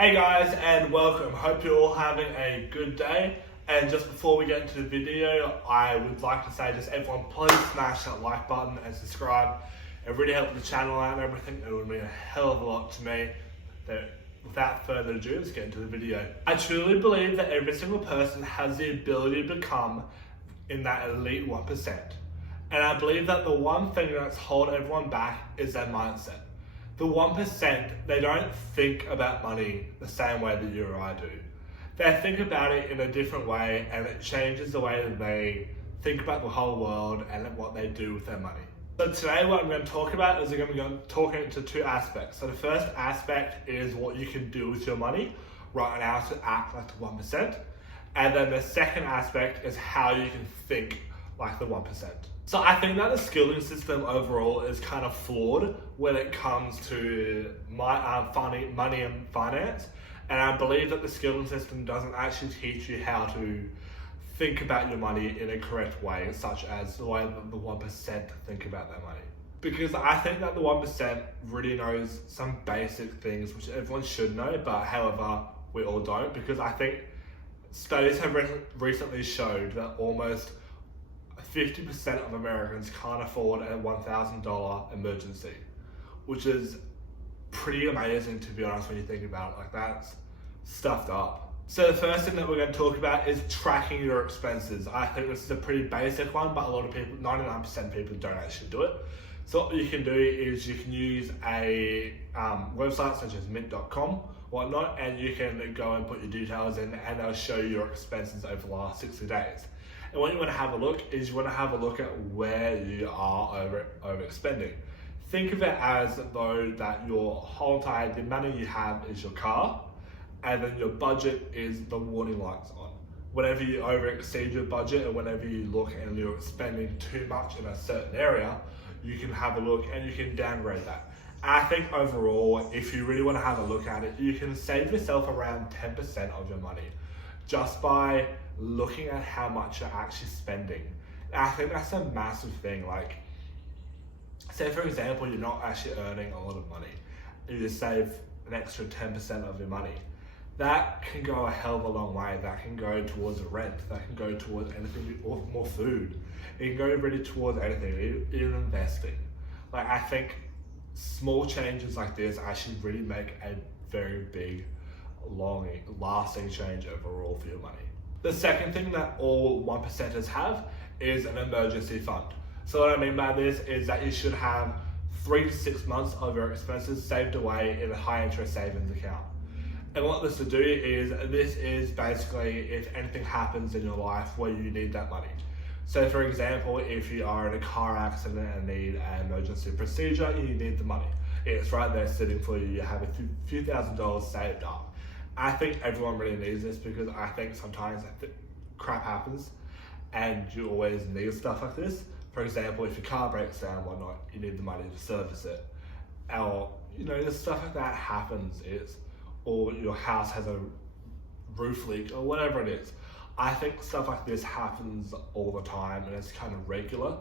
Hey guys, and welcome. Hope you're all having a good day. And just before we get into the video, I would like to say just everyone please smash that like button and subscribe. It really helps the channel out and everything. It would mean a hell of a lot to me. Without further ado, let's get into the video. I truly believe that every single person has the ability to become in that elite 1%. And I believe that the one thing that's holding everyone back is their mindset. The 1%, they don't think about money the same way that you or I do. They think about it in a different way, and it changes the way that they think about the whole world and what they do with their money. So today what I'm going to talk about is I'm going to be talking into two aspects. So the first aspect is what you can do with your money right now to act like the 1%. And then the second aspect is how you can think like the 1%. So I think that the skilling system overall is kind of flawed when it comes to money and finance. And I believe that the skilling system doesn't actually teach you how to think about your money in a correct way, such as the way that the 1% think about their money. Because I think that the 1% really knows some basic things which everyone should know, but however, we all don't. Because I think studies have recently showed that almost 50% of Americans can't afford a $1,000 emergency, which is pretty amazing to be honest when you think about it. Like, that's stuffed up. So the first thing that we're going to talk about is tracking your expenses. I think this is a pretty basic one, but a lot of people, 99% of people don't actually do it. So what you can do is you can use a website such as mint.com, whatnot, and you can go and put your details in and they'll show you your expenses over the last 60 days. And what you want to have a look is you want to have a look at where you are overspending. Think of it as though that your whole entire, the money you have is your car, and then your budget is the warning lights on. Whenever you over exceed your budget and whenever you look and you're spending too much in a certain area, you can have a look and you can downgrade that. And I think overall, if you really want to have a look at it, you can save yourself around 10% of your money just by looking at how much you're actually spending. And I think that's a massive thing. Like, say for example, you're not actually earning a lot of money, and you just save an extra 10% of your money. That can go a hell of a long way. That can go towards a rent, that can go towards anything, or more food. It can go really towards anything, even investing. Like, I think small changes like this actually really make a very big, lasting change overall for your money. The second thing that all 1%ers have is an emergency fund. So what I mean by this is that you should have 3 to 6 months of your expenses saved away in a high interest savings account. And what this will do is, this is basically if anything happens in your life where you need that money. So for example, if you are in a car accident and need an emergency procedure, you need the money. It's right there sitting for you. You have a few $1,000s saved up. I think everyone really needs this because I think sometimes crap happens and you always need stuff like this. For example, if your car breaks down and whatnot, you need the money to service it. Or, just stuff like that happens, or your house has a roof leak or whatever it is. I think stuff like this happens all the time and it's kind of regular.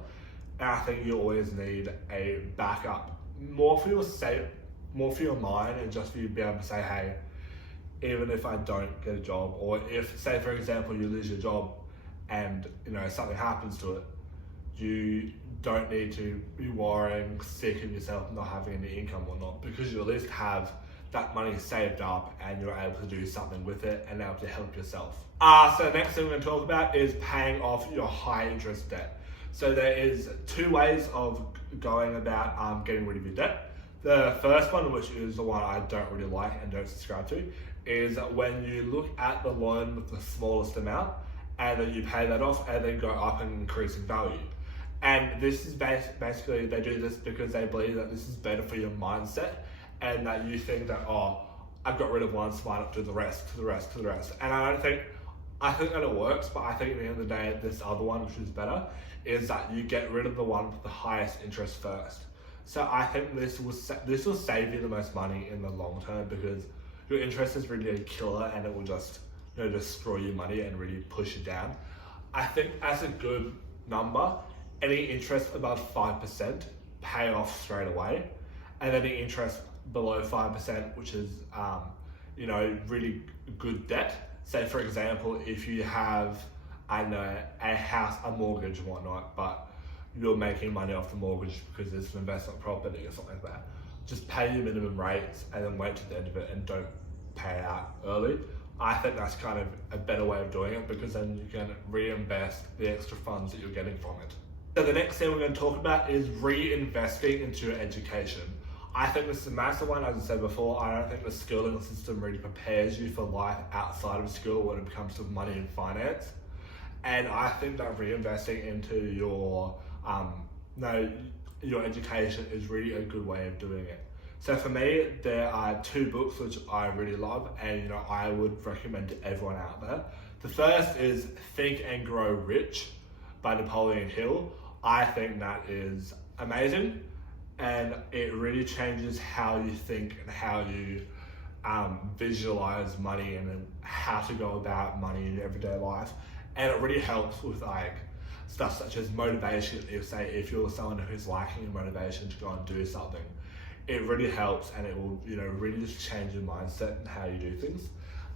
And I think you always need a backup, more for your mind, and just for you to be able to say, hey, even if I don't get a job, or if, say for example, you lose your job and something happens to it, you don't need to be worrying sick of yourself not having any income or not, because you at least have that money saved up and you're able to do something with it and able to help yourself. So the next thing we're going to talk about is paying off your high interest debt. So there is two ways of going about getting rid of your debt. The first one, which is the one I don't really like and don't subscribe to, is when you look at the loan with the smallest amount and then you pay that off and then go up and increase in value. And this is basically, they do this because they believe that this is better for your mindset, and that you think that, oh, I've got rid of one, so why not do the rest. And I think that it works, but I think at the end of the day, this other one, which is better, is that you get rid of the one with the highest interest first. So I think this will save you the most money in the long term, because your interest is really a killer and it will just destroy your money and really push you down. I think as a good number, any interest above 5% pay off straight away, and any interest below 5%, which is really good debt. Say for example, if you have, I don't know, a house, a mortgage and whatnot, but you're making money off the mortgage because it's an investment property or something like that, just pay your minimum rates and then wait to the end of it and don't pay it out early. I think that's kind of a better way of doing it, because then you can reinvest the extra funds that you're getting from it. So the next thing we're going to talk about is reinvesting into your education. I think this is a massive one. As I said before, I don't think the schooling system really prepares you for life outside of school when it comes to money and finance. And I think that reinvesting into your education is really a good way of doing it. So for me, there are 2 books which I really love, and I would recommend to everyone out there. The first is Think and Grow Rich by Napoleon Hill. I think that is amazing, and it really changes how you think and how you visualize money and how to go about money in your everyday life. And it really helps with stuff such as motivation. If you're someone who's lacking motivation to go and do something, it really helps, and it will really just change your mindset and how you do things.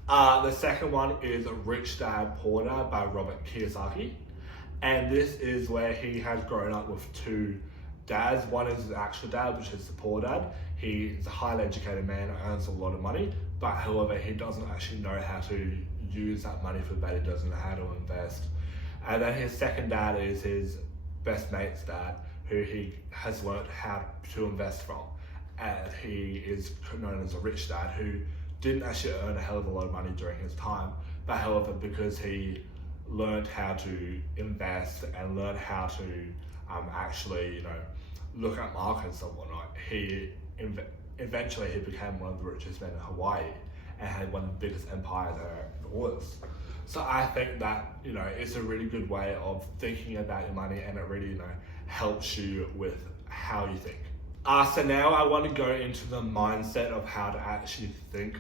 The second one is Rich Dad Poor Dad by Robert Kiyosaki, and this is where he has grown up with 2 dads. One is the actual dad, which is the poor dad. He is a highly educated man, earns a lot of money, but however he doesn't actually know how to use that money for better, doesn't know how to invest. And then his second dad is his best mate's dad, who he has learned how to invest from. And he is known as a rich dad who didn't actually earn a hell of a lot of money during his time, but however, because he learned how to invest and learned how to actually look at markets and whatnot, eventually he became one of the richest men in Hawaii and had one of the biggest empires there was. So I think that it's a really good way of thinking about your money, and it really helps you with how you think. So now I want to go into the mindset of how to actually think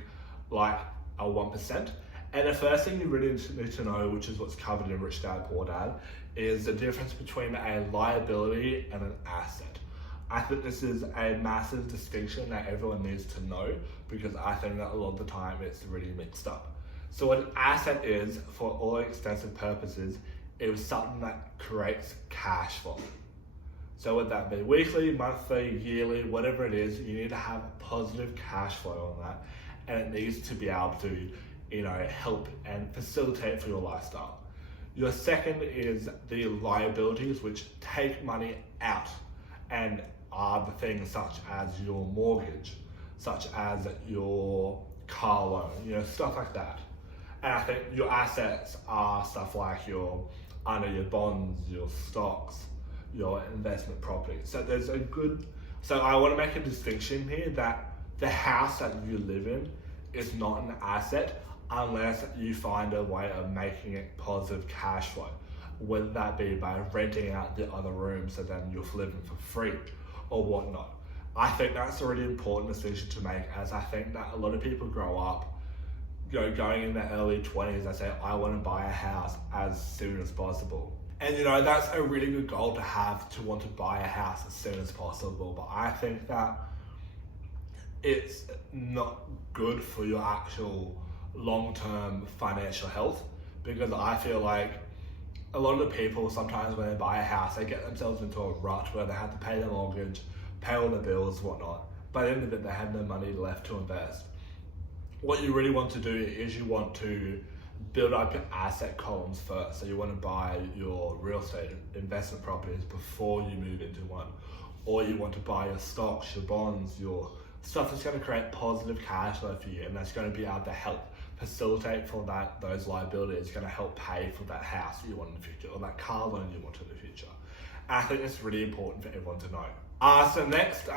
like a 1%. And the first thing you really need to know, which is what's covered in Rich Dad Poor Dad, is the difference between a liability and an asset. I think this is a massive distinction that everyone needs to know, because I think that a lot of the time it's really mixed up. So what an asset is, for all extensive purposes, it is something that creates cash flow. So would that be weekly, monthly, yearly, whatever it is, you need to have positive cash flow on that, and it needs to be able to help and facilitate for your lifestyle. Your second is the liabilities, which take money out and are the things such as your mortgage, such as your car loan, stuff like that. And I think your assets are stuff like your bonds, your stocks, your investment property. So so I want to make a distinction here that the house that you live in is not an asset unless you find a way of making it positive cash flow, whether that be by renting out the other rooms so then you're living for free or whatnot. I think that's a really important decision to make, as I think that a lot of people grow up going in their early 20s, they say, I want to buy a house as soon as possible. And that's a really good goal to have, to want to buy a house as soon as possible. But I think that it's not good for your actual long-term financial health, because I feel like a lot of the people, sometimes when they buy a house, they get themselves into a rut where they have to pay their mortgage, pay all the bills, whatnot. By the end of it, they have no money left to invest. What you really want to do is you want to build up your asset columns first. So you want to buy your real estate investment properties before you move into one, or you want to buy your stocks, your bonds, your stuff that's going to create positive cash flow for you, and that's going to be able to help facilitate for those liabilities. It's going to help pay for that house you want in the future, or that car loan you want in the future. And I think it's really important for everyone to know. So next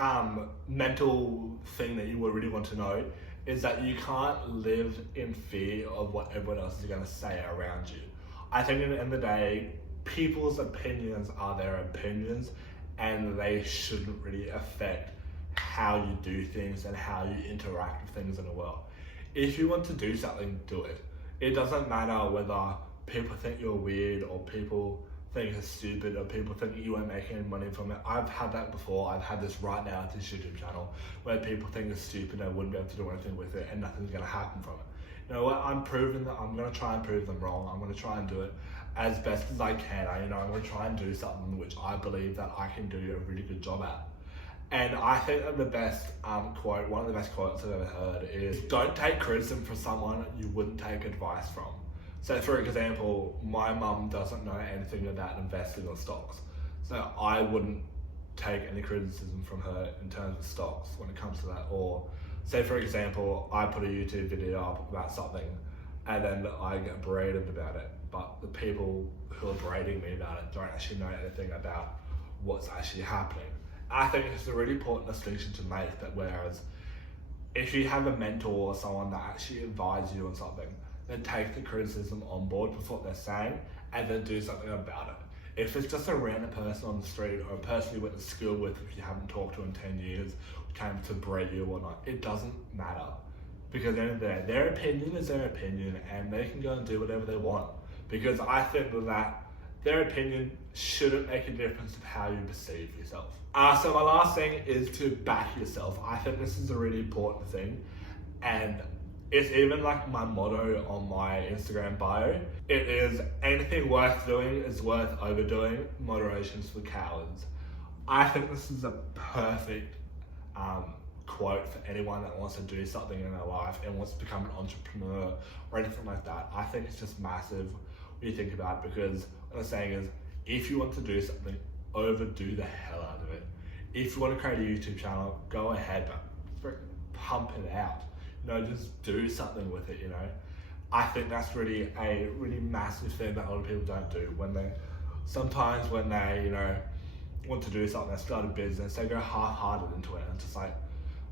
mental thing that you would really want to know is that you can't live in fear of what everyone else is going to say around you. I think at the end of the day, people's opinions are their opinions, and they shouldn't really affect how you do things and how you interact with things in the world. If you want to do something, do it. It doesn't matter whether people think you're weird or people think is stupid, or people think you won't make any money from it. I've had that before. I've had this right now at this YouTube channel where people think it's stupid and I wouldn't be able to do anything with it and nothing's going to happen from it. You know what? I'm proving that I'm going to try and prove them wrong. I'm going to try and do it as best as I can. I'm going to try and do something which I believe that I can do a really good job at. And I think that the best quote, one of the best quotes I've ever heard is, don't take criticism from someone you wouldn't take advice from. So for example, my mum doesn't know anything about investing or stocks. So I wouldn't take any criticism from her in terms of stocks when it comes to that. Or say for example, I put a YouTube video up about something and then I get berated about it, but the people who are berating me about it don't actually know anything about what's actually happening. I think it's a really important distinction to make, that whereas if you have a mentor or someone that actually advises you on something, then take the criticism on board with what they're saying and then do something about it. If it's just a random person on the street or a person you went to school with, if you haven't talked to in 10 years, came to berate you or not, it doesn't matter. Because at the end of the day, their opinion is their opinion and they can go and do whatever they want. Because I think that their opinion shouldn't make a difference of how you perceive yourself. So my last thing is to back yourself. I think this is a really important thing, and it's even like my motto on my Instagram bio. It is, anything worth doing is worth overdoing, moderation's for cowards. I think this is a perfect quote for anyone that wants to do something in their life and wants to become an entrepreneur or anything like that. I think it's just massive when you think about it, because what I'm saying is, if you want to do something, overdo the hell out of it. If you want to create a YouTube channel, go ahead, but pump it out. Just do something with it, I think that's really a massive thing that a lot of people don't do. Sometimes when they, want to do something, they start a business, they go half-hearted into it, and it's just like,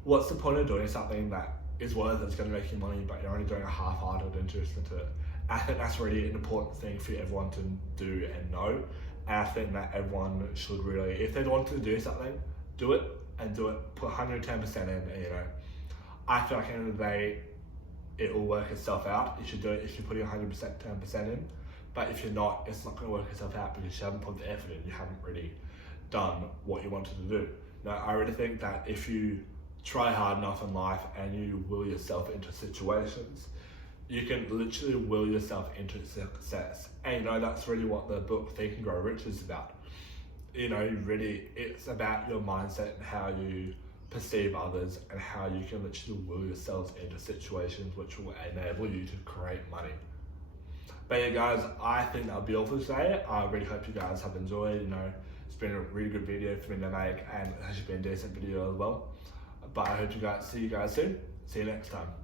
what's the point of doing something that is worth it, it's going to make you money, but you're only doing a half-hearted interest into it? I think that's really an important thing for everyone to do and know. And I think that everyone should really, if they want to do something, do it, and do it, put 110% in, I feel like at the end of the day, it will work itself out. You should do it if you're putting 10% in. But if you're not, it's not going to work itself out because you haven't put the effort in, you haven't really done what you wanted to do. Now, I really think that if you try hard enough in life and you will yourself into situations, you can literally will yourself into success. And that's really what the book Think and Grow Rich is about. It's about your mindset and how you perceive others and how you can literally will yourself into situations which will enable you to create money. But yeah guys, I think that'll be all for today. I really hope you guys have enjoyed. It's been a really good video for me to make, and it has been a decent video as well. But I hope see you guys soon. See you next time.